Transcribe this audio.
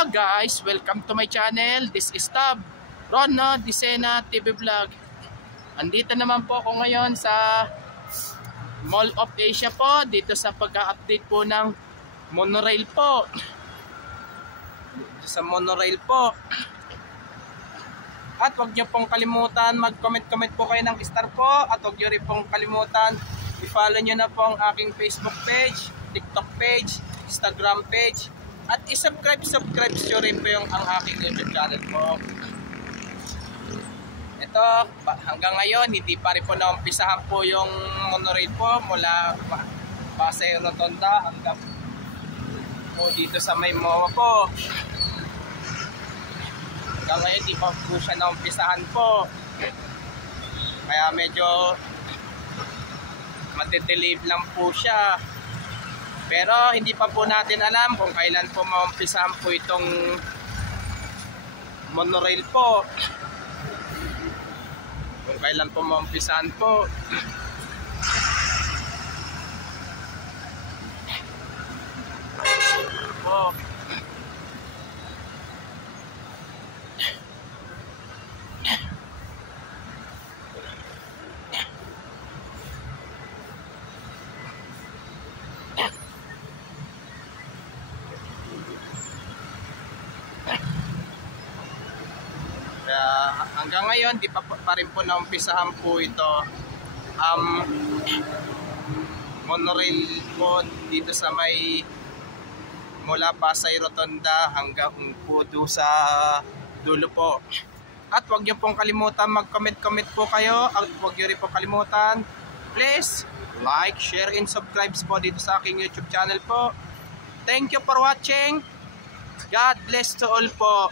Hello guys, welcome to my channel. This is Tab Ron Disena TV Vlog. Andito naman po ako ngayon sa Mall of Asia po, dito sa pag-update po ng monorail po. Sa monorail po. At huwag niyo pong kalimutan mag-comment po kayo ng star po. At huwag niyo rin pong kalimutan i-follow niyo na po ang aking Facebook page, TikTok page, Instagram page. At i-subscribe nyo rin po ang aking YouTube channel po. Ito, hanggang ngayon, hindi pa rin po naumpisahan po yung monorail po mula Pasay Rotonda hanggang po dito sa may MOA po. Hanggang ngayon, hindi pa po siya naumpisahan po. Kaya medyo matitilib lang po siya. Pero hindi pa po natin alam kung kailan po maumpisahan po itong monorail po. Kung kailan po maumpisahan po. Po. Hanggang ngayon, di pa rin po naumpisahan po ito monorail po dito sa may mula Pasay Rotonda hanggang po doon sa dulo po. At huwag niyo pong kalimutan mag-comment po kayo. At huwag niyo rin pong kalimutan, please like, share, and subscribe po dito sa aking YouTube channel po. Thank you for watching. God bless to all po.